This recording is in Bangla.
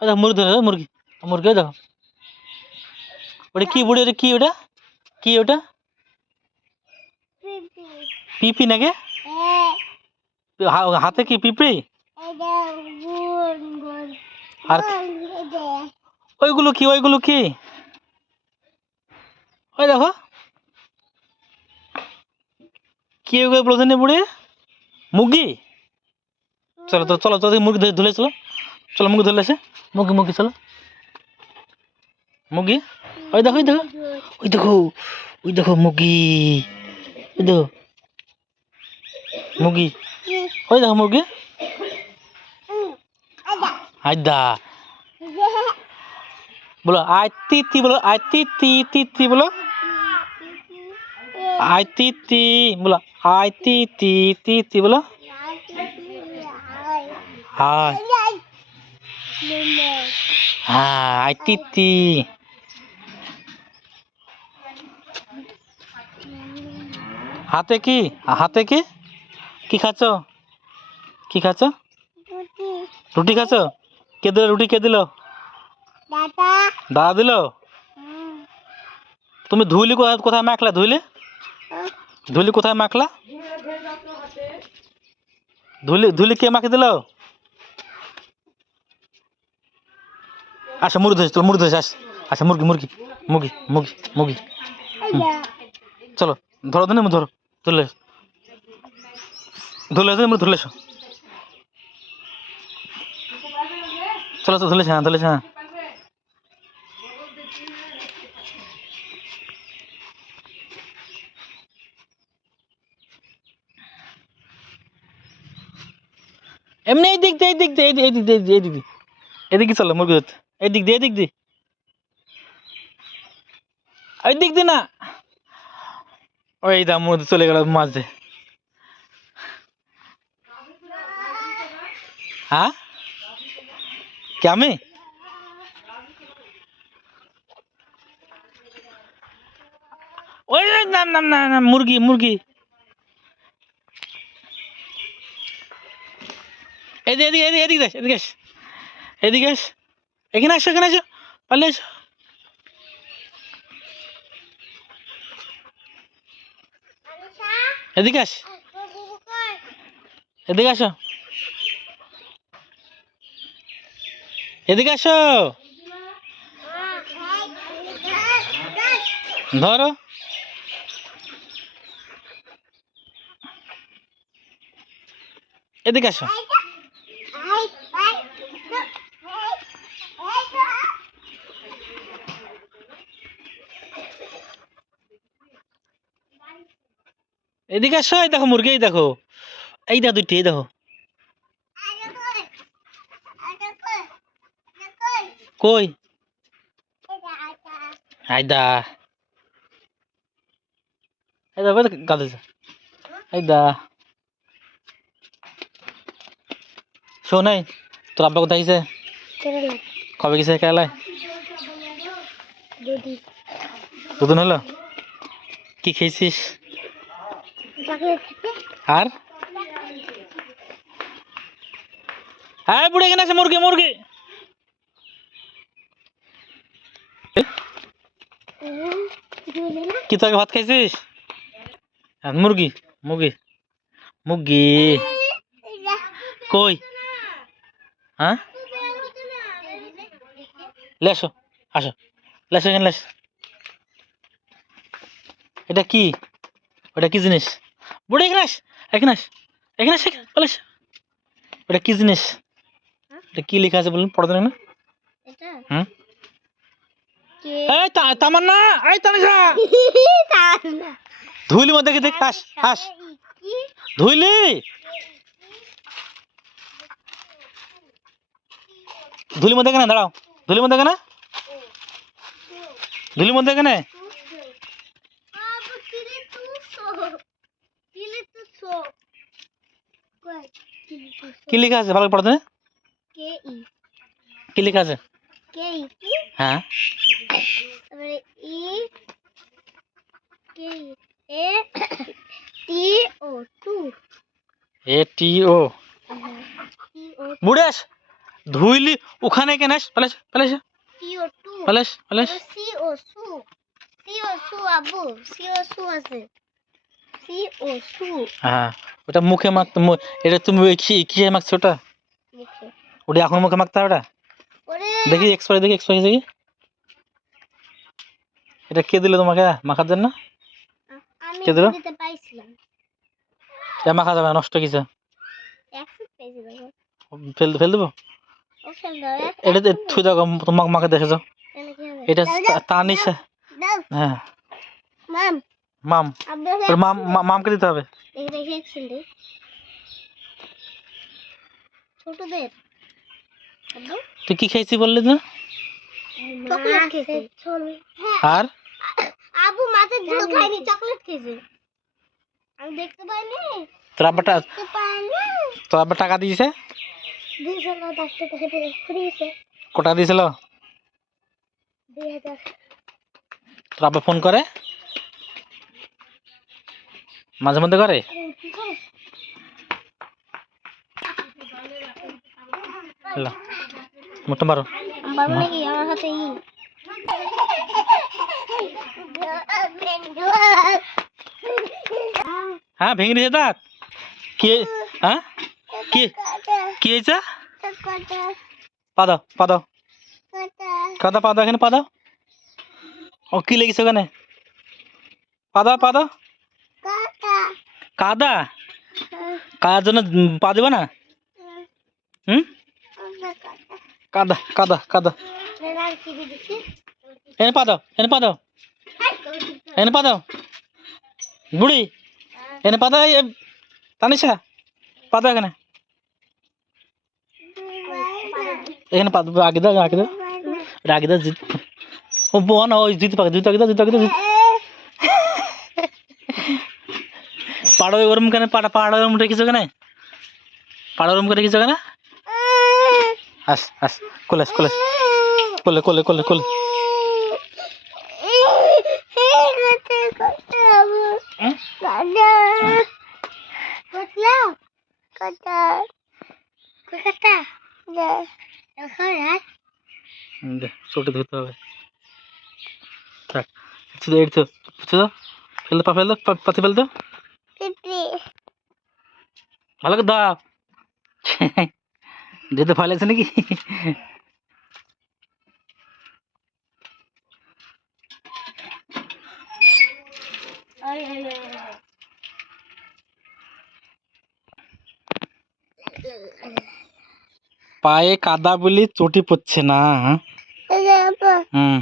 ওই দেখো মুরগি ধরে মুরগি মুরগি ওই দেখো ওটা কি বুড়ি ওটা কি ওটা কি ওটা পিপি নাকি হা- হাতে কি পিঁপড়ি আর ওইগুলো কি ওইগুলো কি ওই দেখো কি ওইগুলো বলছেন বুড়ি মুরগি চলো তো চলো তো মুরগি ধরে ধুলে চলো চলো মুরগি ধরলে এসে মুরগি মুরগি চলো। মুরগি ওই দেখো ওই দেখো। ওই দেখো ওই দেখো মুরগি ওই দেখো। মুরগি ওই দেখো মুরগি আইদা বলো আই তি তি বলো আই তি তি তি তি বলো। আই তি তি বলো আই তি তি তি তি বলো। হ্যাঁ আই তি তি হাতে কি? হাতে কি? কি খাচ্ছ? কি খাচ্ছ? রুটি খাচ্ছ? কে দিল রুটি? কে দিল? দাদা। দিল? তুমি ধুইলি কোথায় কোথায় মাখলা? ধুইলি? ধুইলি কোথায় মাখলা? ধুইলি ধুইলি কে মাখে দিল? আচ্ছা মুরগি ধরেছে চলো মুরগি ধরেছে, আস। আচ্ছা মুরগি মুরগি মুরগি মুরগি মুরগি চলো, ধরো দিন ধরো, ধরলে। ধরলে ধরলে এসো। চলো তো ধরলেছে হ্যাঁ ধরলেছে হ্যাঁ। এমনি এই দিক দিয়ে, এই দিক দিয়ে, এই দিক দিয়ে, এই দিক দিয়ে। এদিকে চলো, মুরগি ধরতে। এই দিক দিয়ে এই দিক দিয়ে ওই দিক দিয়ে না ওই দা মুরগি চলে গেল মাছ দিয়ে হ্যাঁ কে আমি ওই ওই, নাম নাম না না মুরগি মুরগি এদিকে এদিকে এদিকে এদিকে এদিকে আস এদিকে আস এখানে আসো এখানে আসো। পারলে এসো। এদিকে আস। এদিকে আসো। এদিকে আসো। ধরো। এদিকে আসো। এদিকে আসো, এই দেখো মুরগি, এই দেখো। এই দেখো দুইটি, এই দেখো। কই? আইদা শোনাই আব্বা গেছে? কবে গেছে দুদিন হলো। কি খেয়েছিস? আর? হ্যাঁ বুড়ে এখানে আছে মুরগি মুরগি। কি তোকে ভাত খাইছিস? হ্যাঁ, মুরগি মুরগি মুরগি। কই? হ্যাঁ? লেসো আসো লেসো এখানে লেস এটা কি? ওটা কি জিনিস? বুড়ি এখানে আস এখানে আস এখানে আস বলিস ওটা কি জিনিস? এটা কি লেখা আছে বলুন পড়তে না। হুম? এই তামান্না এই তানিশা ধুইলি মধ্যে দেখে দেখ হাস হাস। ধুইলি? ধুলি মধ্যে কেন? দাঁড়াও। ধুলি মধ্যে কেন? ধুলি মধ্যে কেন? কি লেখা আছে ভালো পড়তে কি লেখা আছে হ্যাঁ। এ টি। ও বুড়েস ধুইলি ওখানে কেন আস পালাস পালাস। C O two. পালাস পালাস। সি ও সু। সি ও সু আব্বু সি ও সু আছে। সি ও সু। হ্যাঁ। ওটা মুখে মাখতে এটা তুমি ওই কি কিসে মাখছো ওটা? ওটা এখন মুখে মাখতে হবে ওটা? দেখি এক্সপায়ারি দেখি এক্সপায়ারি দেখি। এটা কে দিল তোমাকে মাখার জন্য? কে দিলো? এটা মাখা যাবে নষ্ট কিছু। ফেল ফেল দেবো? এটা থুই দাও তোমাকে মাকে দেখে যাও? এটা তানিশা হ্যাঁ। মাম মাম ওর মাম মামকে দিতে হবে। ছোটদের। তুই কি খেয়েছি বললি না চকলেট খেয়েছে। হ্যাঁ। আর? আবু মাছের ঝোল খায়নি চকলেট খেয়েছে। আমি দেখতে পাইনি। তোর আব্বাটা তোর আব্বা টাকা দিয়েছে? কোটা দিয়েছিল? তোর আব্বা ফোন করে? মাঝে মধ্যে করে? মোটা মারো হ্যাঁ ভেঙে দিয়েছে দাঁত। কি হ্যাঁ? কি কি হয়েছে? পা দাও পা দাও। কাদা পা দাও এখানে পা দাও। ও কি লেগেছে ওখানে? পা দাও পা দাও। কাদা। কাদার জন্য পা দেবো না? হুম? কাদা কাদা। কাদা এনে পা দাও এনে পা দাও। এনে পা দাও। বুড়ি এনে পা দাও তানিশা পা দাও এখানে। এখানে পা দাও আগে দাও আগে দাও। আগে দাও জিত ও বো না ওই জিতে পাকে জুতো আগে দাও জুতো আগে দাও জুতো পাড়ো ওরম কেন পাড়া পাড়ো ওরম রেখেছো কেন পাড়ো ওরম করে রেখেছো কেন আস আস কোলে আস, কোলে আস। কোলে কোলে কোলে কোলে হুম? হুম, দে চোটে ধুতে হবে থাক কিছু দে তো কিছু দাও ফেল দাও পা ফেল দাও পা- পাতে ফেল দাও ভালো করে দাও যেতে ফাইলেছে নাকি পায়ে কাদা বলি চটি পড়ছে না হুম